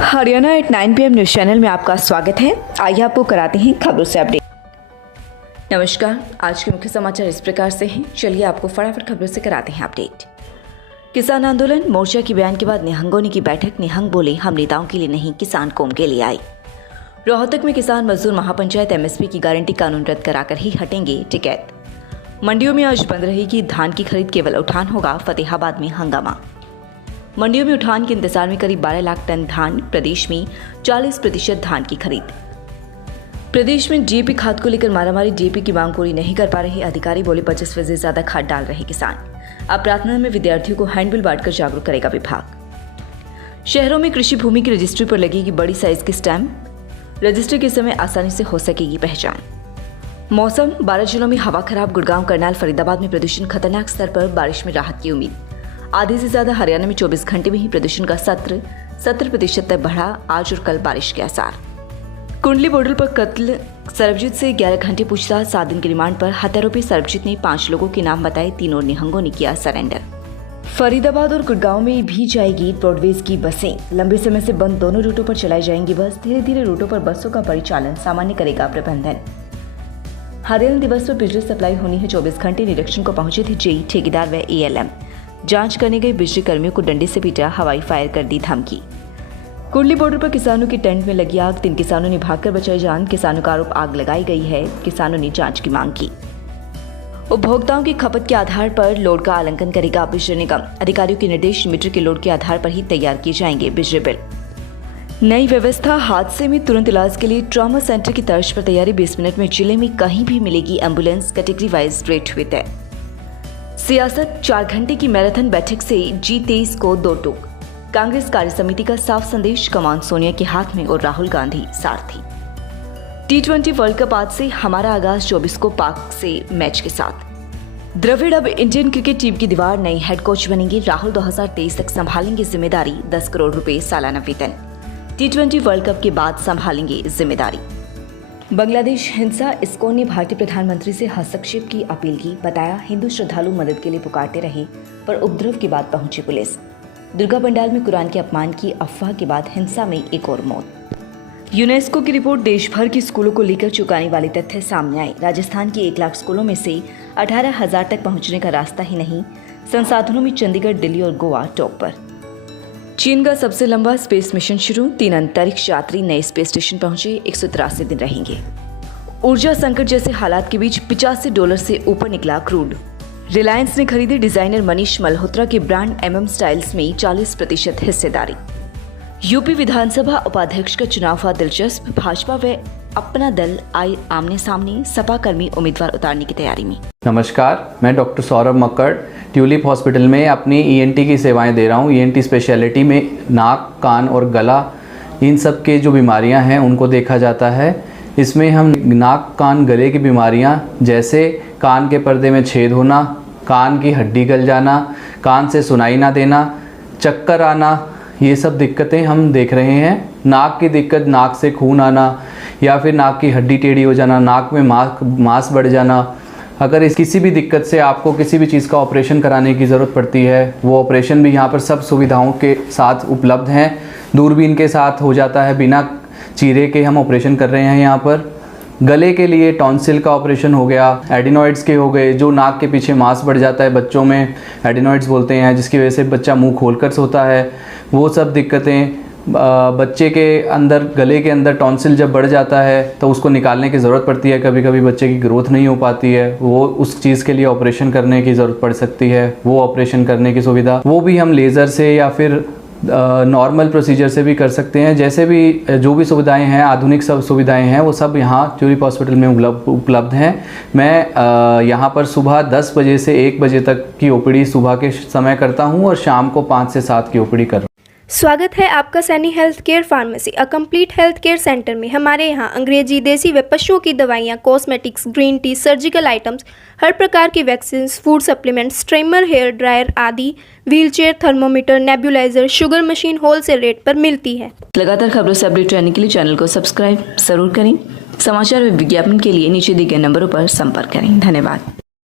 Haryana at 9 PM news channel में आपका स्वागत है। आइए आपको कराते हैं खबरों से अपडेट। नमस्कार, आज के मुख्य समाचार इस प्रकार से हैं। चलिए आपको फटाफट खबरों से कराते हैं अपडेट। किसान आंदोलन मोर्चा की बयान के बाद निहंगों ने की बैठक। निहंग बोले, हम नेताओं के लिए नहीं, किसान कौम के लिए आए। रोहतक में किसान मजदूर महापंचायत MSP की गारंटी कानून रद्द कराकर ही हटेंगे टिकैत। मंडियों में आज बंद रहेगी धान की खरीद, केवल उठान होगा। फतेहाबाद में हंगामा। मंडियों में उठान के इंतजार में करीब 12 लाख टन धान। प्रदेश में 40% धान की खरीद। प्रदेश में DAP खाद को लेकर मारामारी। DAP की मांग पूरी नहीं कर पा रहे अधिकारी, बोले 25% से ज्यादा खाद डाल रहे किसान। अब प्रार्थना में विद्यार्थियों को हैंडबिल बांटकर जागरूक करेगा विभाग। शहरों में कृषि भूमि की रजिस्ट्री पर लगेगी बड़ी साइज की स्टैंप। रजिस्ट्री के समय आसानी से हो सकेगी पहचान। मौसम, 12 जिलों में हवा खराब। गुड़गांव, करनाल, फरीदाबाद में प्रदूषण खतरनाक स्तर पर। बारिश में राहत की उम्मीद। आधे से ज्यादा हरियाणा में 24 घंटे में ही प्रदूषण का 70% तक बढ़ा। आज और कल बारिश के आसार। कुंडली बॉर्डर पर कत्ल, सरबजीत से 11 घंटे पूछताछ। 7 दिन के रिमांड पर हत्यारोपी सरबजीत ने 5 लोगों के नाम बताए। 3 और निहंगों ने किया सरेंडर। फरीदाबाद और गुड़गांव में भी जाएगी ब्रॉडवेज की बसें। लंबे समय से बंद दोनों रूटों पर चलाई जाएंगी बस। धीरे धीरे रूटों पर बसों का परिचालन सामान्य करेगा प्रबंधन। हरियाणा दिवस पर बिजली सप्लाई होनी है। 24 घंटे निरीक्षण को पहुंचे थे JE, ठेकेदार व ALM। जांच करने गए बिजली कर्मियों को डंडे से पीटा, हवाई फायर कर दी धमकी। कुंडली बॉर्डर पर किसानों की टेंट में लगी आग। 3 किसानों ने भागकर बचाई जान। किसानों का आरोप आग लगाई गई है। किसानों ने जांच की मांग की। उपभोक्ताओं की खपत के आधार पर लोड का आंकलन करेगा बिजली निगम। अधिकारियों के निर्देश, मीटर के लोड के आधार पर ही तैयार किए जाएंगे बिजली बिल। नई व्यवस्था, हादसे में तुरंत इलाज के लिए ट्रॉमा सेंटर की तर्ज पर तैयारी। 20 मिनट में जिले में कहीं भी मिलेगी एम्बुलेंस। कैटेगरी वाइज रेट हुए तय। सियासत, 4 घंटे की मैराथन बैठक से G23 को 2 टूक। कांग्रेस कार्य समिति का साफ संदेश, कमान सोनिया के हाथ में और राहुल गांधी सारथी। T20 वर्ल्ड कप आज से, हमारा आगाज 24 को पाक से मैच के साथ। द्रविड़ अब इंडियन क्रिकेट टीम की दीवार, नए हेड कोच बनेंगे। राहुल 2023 तक संभालेंगे जिम्मेदारी। 10 करोड़ रुपए सालाना वेतन। T20 वर्ल्ड कप के बाद संभालेंगे जिम्मेदारी। बांग्लादेश हिंसा, इस्कॉन ने भारतीय प्रधानमंत्री से हस्तक्षेप की अपील की। बताया, हिंदू श्रद्धालु मदद के लिए पुकारते रहे, पर उपद्रव के बाद पहुंची पुलिस। दुर्गा पंडाल में कुरान के अपमान की अफवाह के बाद हिंसा में एक और मौत। यूनेस्को की रिपोर्ट, देश भर के स्कूलों को लेकर चुकाने वाले तथ्य सामने आए। राजस्थान के 1 लाख स्कूलों में से 18,000 तक पहुंचने का रास्ता ही नहीं। संसाधनों में चंडीगढ़, दिल्ली और गोवा टॉप पर। चीन का सबसे लंबा स्पेस मिशन शुरू। 3 अंतरिक्ष यात्री नए स्पेस स्टेशन पहुंचे। 183 दिन रहेंगे। ऊर्जा संकट जैसे हालात के बीच $85 से ऊपर निकला क्रूड। रिलायंस ने खरीदे डिजाइनर मनीष मल्होत्रा के ब्रांड MM स्टाइल्स में 40% हिस्सेदारी। यूपी विधानसभा उपाध्यक्ष का चुनाव हुआ दिलचस्प। भाजपा व अपना दल आए आमने सामने। सपा कर्मी उम्मीदवार उतारने की तैयारी में। नमस्कार, मैं doctor Saurabh Makkar tulip hospital में अपनी ENT की सेवाएं दे रहा हूं। ENT स्पेशलिटी में नाक, कान और गला, इन सब के जो बीमारियां हैं उनको देखा जाता है। इसमें हम नाक, कान, गले की बीमारियां जैसे कान के पर्दे में छेद होना, कान की हड्डी गल जाना, कान से सुनाई ना देना, चक्कर आना, ये सब दिक्कतें हम देख रहे हैं। नाक की दिक्कत, नाक से खून आना या फिर नाक की हड्डी टेढ़ी हो जाना, नाक में मांस बढ़ जाना। अगर इस किसी भी दिक्कत से आपको किसी भी चीज़ का ऑपरेशन कराने की ज़रूरत पड़ती है, वो ऑपरेशन भी यहाँ पर सब सुविधाओं के साथ उपलब्ध हैं। दूरबीन के साथ हो जाता है, बिना चीरे के हम ऑपरेशन कर रहे हैं यहाँ पर। गले के लिए टॉन्सिल का ऑपरेशन हो गया, एडिनॉइड्स के हो गए, जो नाक के पीछे मांस बढ़ जाता है, बच्चों में एडिनॉइड्स बोलते हैं, जिसकी वजह से बच्चा मुंह खोलकर सोता है, वो सब दिक्कतें। बच्चे के अंदर, गले के अंदर टॉन्सिल जब बढ़ जाता है तो उसको निकालने की ज़रूरत पड़ती है। कभी कभी बच्चे की ग्रोथ नहीं हो पाती है, वो उस चीज़ के लिए ऑपरेशन करने की ज़रूरत पड़ सकती है। वो ऑपरेशन करने की सुविधा, वो भी हम लेज़र से या फिर नॉर्मल प्रोसीजर से भी कर सकते हैं। जैसे भी जो भी सुविधाएं हैं, आधुनिक सब सुविधाएं हैं, वो सब यहाँ ट्यूलिप हॉस्पिटल में उपलब्ध हैं। मैं यहाँ पर सुबह 10 बजे से 1 बजे तक की OPD सुबह के समय करता हूँ और शाम को 5 से 7 की OPD कर रहा हूँ। स्वागत है आपका Saini health care pharmacy, a complete health care centre में। हमारे यहाँ अंग्रेजी, देसी व पशुओं की दवाइयाँ, cosmetics, green tea, surgical items, हर प्रकार की vaccine, food supplements, trimmer, hair dryer आदि, wheelchair, thermometer, nebuliser, sugar machine wholesale rate पर मिलती है। लगातार खबरों से अपडेट रहने के लिए चैनल को सब्सक्राइब जरूर करें। समाचार व विज्ञापन के लिए नीचे दिए गए नंबरों पर संपर्क करें। धन्यवाद।